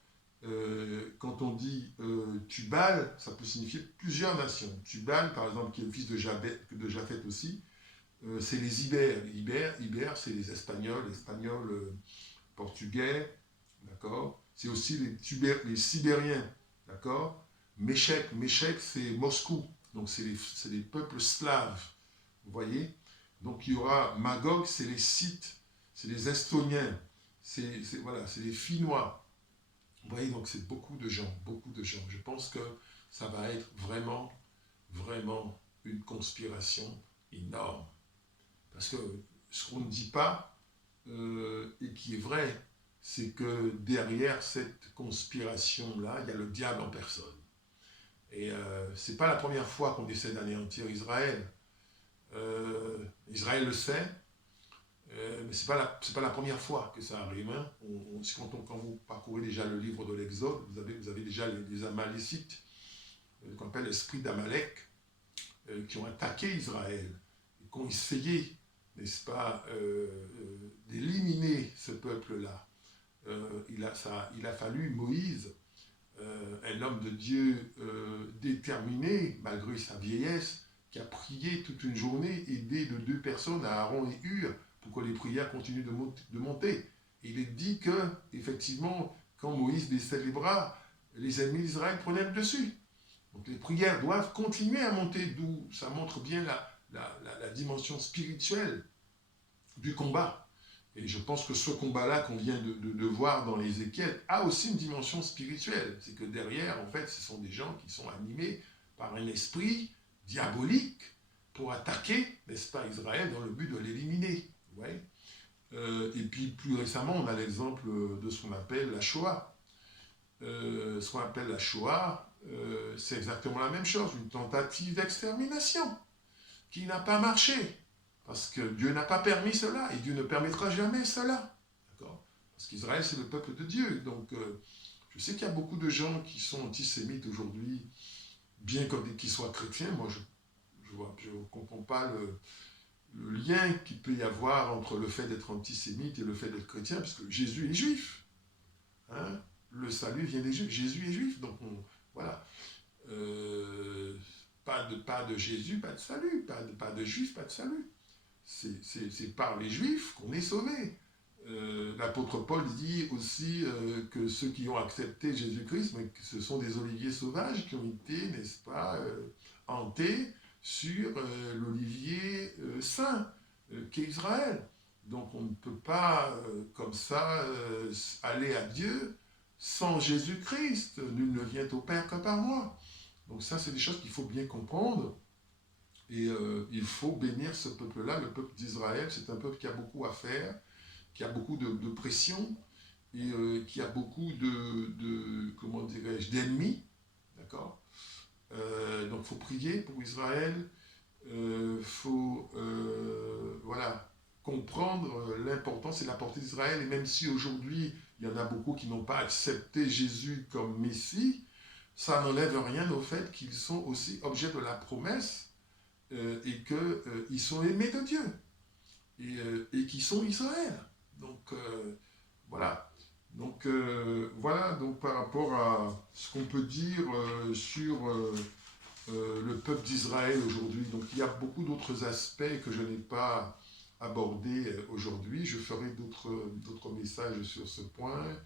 Quand on dit Tubal, ça peut signifier plusieurs nations. Tubal, par exemple, qui est le fils de Japheth aussi, c'est les Ibères. Ibères, c'est les Espagnols, portugais, d'accord? C'est aussi les Sibériens, d'accord? Méchec, c'est Moscou, donc c'est les peuples slaves, vous voyez? Donc il y aura Magog, c'est les Scythes, c'est les Estoniens, voilà, c'est les Finnois. Vous voyez, donc c'est beaucoup de gens, beaucoup de gens. Je pense que ça va être vraiment, vraiment une conspiration énorme. Parce que ce qu'on ne dit pas, et qui est vrai, c'est que derrière cette conspiration-là, il y a le diable en personne. Et ce n'est pas la première fois qu'on essaie d'anéantir Israël. Israël le sait, mais ce n'est pas la première fois que ça arrive. Hein. Quand vous parcourez déjà le livre de l'Exode, vous avez déjà les Amalécites, qu'on appelle l'esprit d'Amalek, qui ont attaqué Israël, et qui ont essayé, n'est-ce pas, d'éliminer ce peuple-là. Il a fallu Moïse, un homme de Dieu déterminé, malgré sa vieillesse, qui a prié toute une journée, aidé de 2 personnes, Aaron et Hur, pour que les prières continuent de monter. Et il est dit que, effectivement, quand Moïse baissait les bras, les ennemis d'Israël prenaient le dessus. Donc les prières doivent continuer à monter, d'où ça montre bien la dimension spirituelle du combat. Et je pense que ce combat-là qu'on vient de voir dans Ézéchiel a aussi une dimension spirituelle. C'est que derrière, en fait, ce sont des gens qui sont animés par un esprit diabolique pour attaquer, n'est-ce pas, Israël dans le but de l'éliminer. Ouais. Et puis plus récemment, on a l'exemple de ce qu'on appelle la Shoah. Ce qu'on appelle la Shoah, c'est exactement la même chose, une tentative d'extermination qui n'a pas marché. Parce que Dieu n'a pas permis cela, et Dieu ne permettra jamais cela. D'accord? Parce qu'Israël, c'est le peuple de Dieu. Donc, je sais qu'il y a beaucoup de gens qui sont antisémites aujourd'hui, bien qu'ils soient chrétiens. Moi, je ne comprends pas le lien qu'il peut y avoir entre le fait d'être antisémite et le fait d'être chrétien, parce que Jésus est juif. Hein? Le salut vient des Juifs. Jésus est juif. Donc, voilà. Pas de Jésus, pas de salut. Pas de juif, pas de salut. C'est par les Juifs qu'on est sauvés. L'apôtre Paul dit aussi que ceux qui ont accepté Jésus-Christ, ce sont des oliviers sauvages qui ont été, n'est-ce pas, hantés sur l'olivier saint qu'est Israël. Donc on ne peut pas, comme ça, aller à Dieu sans Jésus-Christ. Nul ne vient au Père que par moi. Donc ça, c'est des choses qu'il faut bien comprendre. Et il faut bénir ce peuple-là, le peuple d'Israël. C'est un peuple qui a beaucoup à faire, qui a beaucoup de pression, et qui a beaucoup comment dirais-je, d'ennemis. D'accord? Donc il faut prier pour Israël. Il faut voilà, comprendre l'importance et la portée d'Israël. Et même si aujourd'hui, il y en a beaucoup qui n'ont pas accepté Jésus comme Messie, ça n'enlève rien au fait qu'ils sont aussi objets de la promesse et qu'ils sont aimés de Dieu et qu'ils sont Israël. Donc voilà. Donc voilà, donc par rapport à ce qu'on peut dire sur le peuple d'Israël aujourd'hui. Donc il y a beaucoup d'autres aspects que je n'ai pas abordés aujourd'hui. Je ferai d'autres messages sur ce point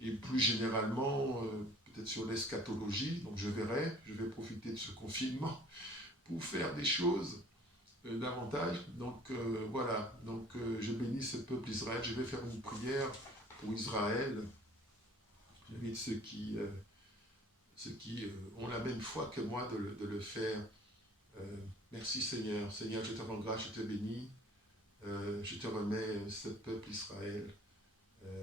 et plus généralement peut-être sur l'eschatologie. Donc je vais profiter de ce confinement pour faire des choses davantage. Donc voilà, donc je bénis ce peuple d'Israël. Je vais faire une prière pour Israël. Je bénis ceux qui ont la même foi que moi de le faire. Merci Seigneur. Seigneur, je te rends grâce, je te bénis. Je te remets ce peuple Israël.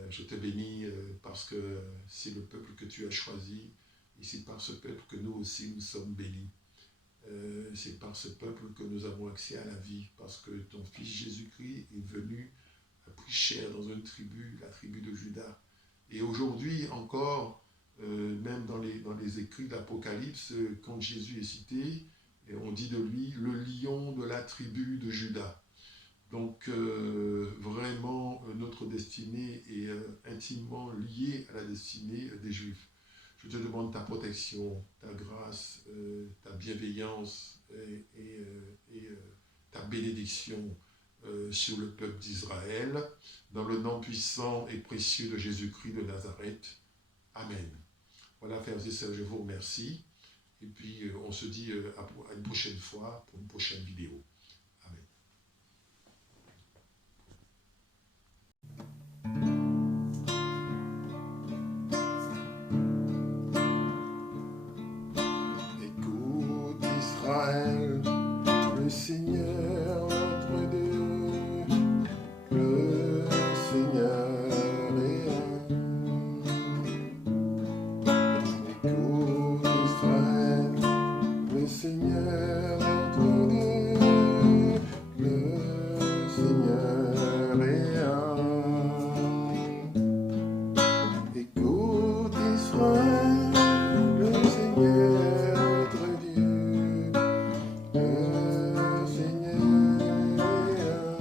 Je te bénis parce que c'est le peuple que tu as choisi. Et c'est par ce peuple que nous aussi nous sommes bénis. C'est par ce peuple que nous avons accès à la vie, parce que ton fils Jésus-Christ est venu, a pris chair dans une tribu, la tribu de Juda. Et aujourd'hui encore, même dans les écrits de l'Apocalypse, quand Jésus est cité, Et on dit de lui le lion de la tribu de Juda. Donc vraiment notre destinée est intimement liée à la destinée des Juifs. Je te demande ta protection, ta grâce, ta bienveillance et ta bénédiction sur le peuple d'Israël, dans le nom puissant et précieux de Jésus-Christ de Nazareth. Amen. Voilà, frères et sœurs, je vous remercie. Et puis, on se dit à une prochaine fois pour une prochaine vidéo. Amen. Écoute Israël, le Seigneur notre Dieu, le Seigneur est un. Écoute Israël, le Seigneur notre Dieu, le Seigneur est un. Écoute Israël, le Seigneur notre Dieu, le Seigneur est un.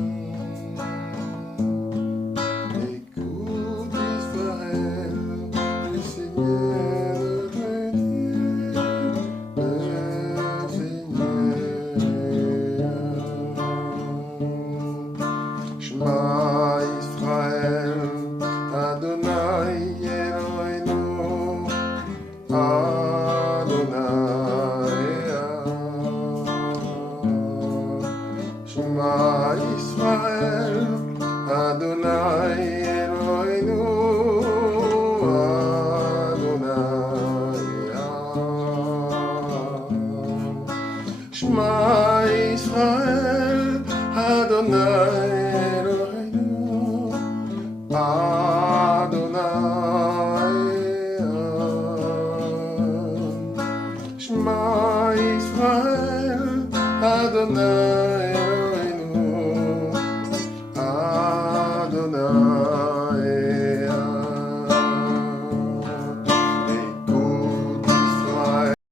Écoute Israël, le Seigneur notre Dieu, le Seigneur est un. Shema Israël, Adonai Eloheinu, Adonai Shema Israël, Adonai Eloheinu, Adonai Shema Israël, Adonai Eloheinu, Adonai Shema Israël, Adonai